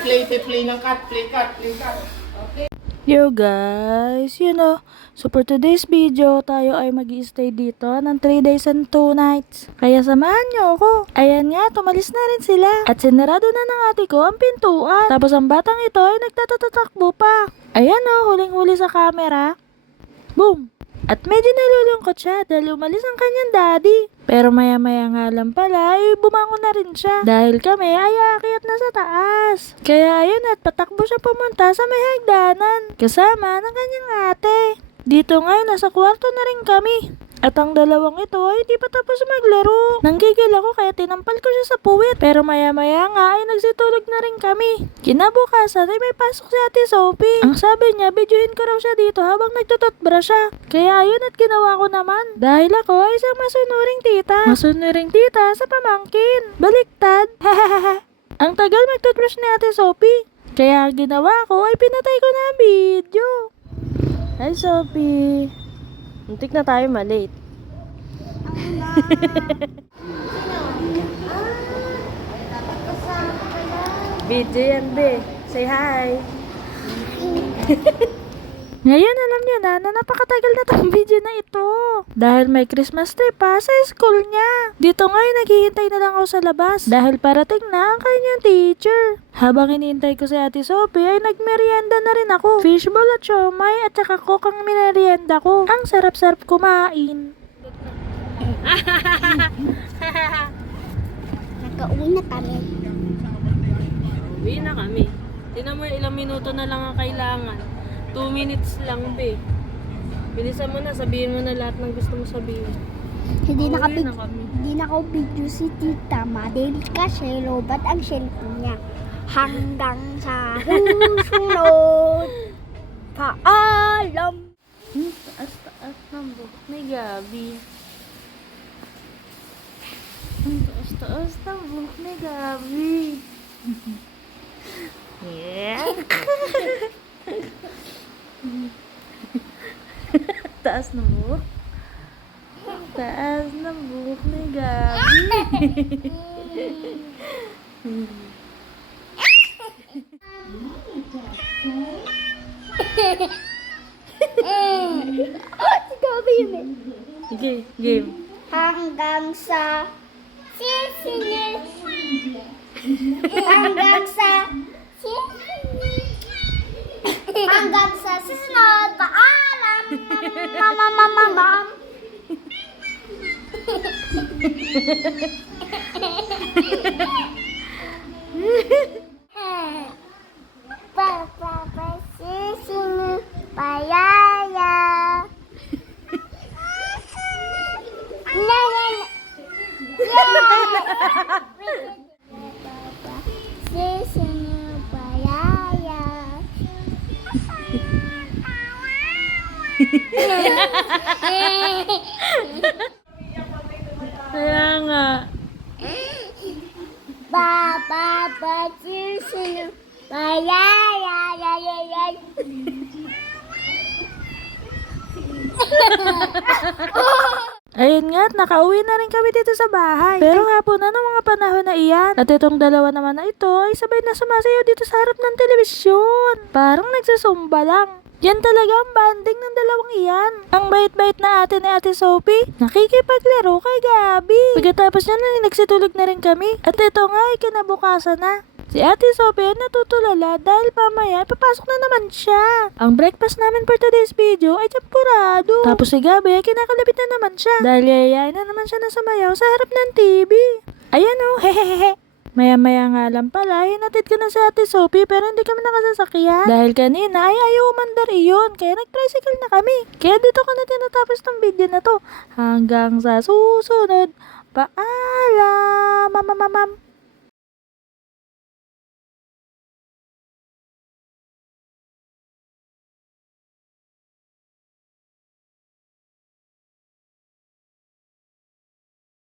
play ng cat, play cat. Okay. Yo guys, so for today's video, tayo ay mag-i-stay dito ng 3 days and 2 nights. Kaya samahan nyo ako. Ayan nga, tumalis na rin sila. At sinarado na ng ate ko ang pintuan. Tapos ang batang ito ay nagtatatakbo pa. Ayan huling-huli sa camera. Boom! At medyo nalulungkot siya dahil umalis ang kanyang daddy. Pero maya-maya nga lang pala ay bumangon na rin siya. Dahil kami ay aakyat na sa taas. Kaya ayun at patakbo siya pumunta sa may hagdanan. Kasama ng kanyang ate. Dito ngayon nasa kwarto na rin kami. At ang dalawang ito ay hindi pa tapos maglaro. Nanggigil ako kaya tinampal ko siya sa puwit. Pero maya-maya nga ay nagsitulog na rin kami. Kinabukasan ay may pasok si Ate Sophie. Ang sabi niya, videoin ko raw siya dito habang nagtututbrush siya. Kaya ayun at ginawa ko naman. Dahil ako ay isang masunuring tita. Masunuring tita sa pamangkin. Baliktad. Ang tagal magtutbrush ni Ate Sophie. Kaya ang ginawa ko ay pinatay ko na ang video. Hi Sophie. Muntik na tayo malate. Video yan be. Say hi. Ngayon alam niyo na napakatagal na tong video na ito. Dahil may Christmas tree pa sa school niya. Dito ngayon naghihintay na lang ako sa labas. Dahil parating na ang kanyang teacher. Habang hinihintay ko si Ate Sophie ay nagmerienda na rin ako. Fishball at siomay at saka coke ang minerienda ko. Ang sarap-sarap kumain. Nagka-uwi na kami. Uwi na kami. Tingnan mo ilang minuto na lang ang kailangan. 2 minutes lang be. Bilisan mo na, sabihin mo na lahat ng gusto mo sabihin. Hindi Uwi na kami. hindi naka-video si Tita Madel kasi lobat ang cellphone niya. Hanggang sa susunod. Paalam. Taas-taas ng buhok ni Gabi. Ang taas-taas ng buhok ni Gabi. Yeah. Taas ng buhok. Taas ng buhok ni Gabi. Si Gabi yun eh. Okay, game. Hanggang sa sisingit. Hanggang sa sisingit. Hanggang sa susunod. Paalam. Mamamamamam. Papa sisingit. Payaya. Kaya nga. Baba sisinu bayayayayay. Ayun nga, nakauwi na rin kami dito sa bahay. Pero hapon na ng mga panahon na iyan. At itong dalawa naman na ito ay sabay na sumasayaw dito sa harap ng telebisyon. Parang nagsusumba lang. Yan talaga ang banding ng dalawang iyan. Ang bait-bait na ate ni Ate Sophie, nakikipaglaro kay Gabi. Pagkatapos niya na nagsitulog na rin kami. At ito nga ay kinabukasan na. Si Ate Sophie ay natutulala dahil pamaya papasok na naman siya. Ang breakfast namin for today's video ay champurado. Tapos si Gabi ay kinakalabit na naman siya. Dahil yayain na naman siya na sumayaw sa harap ng TV. Ayan hehehehe. Maya-maya nga lang pala, hinatid ko na sa Ate Sophie pero hindi kami nakasasakyan. Dahil kanina ay ayaw umandar iyon, kaya nag-tricycle na kami. Kaya dito ko na tinatapos tong video na to. Hanggang sa susunod, paalam, mamamamam.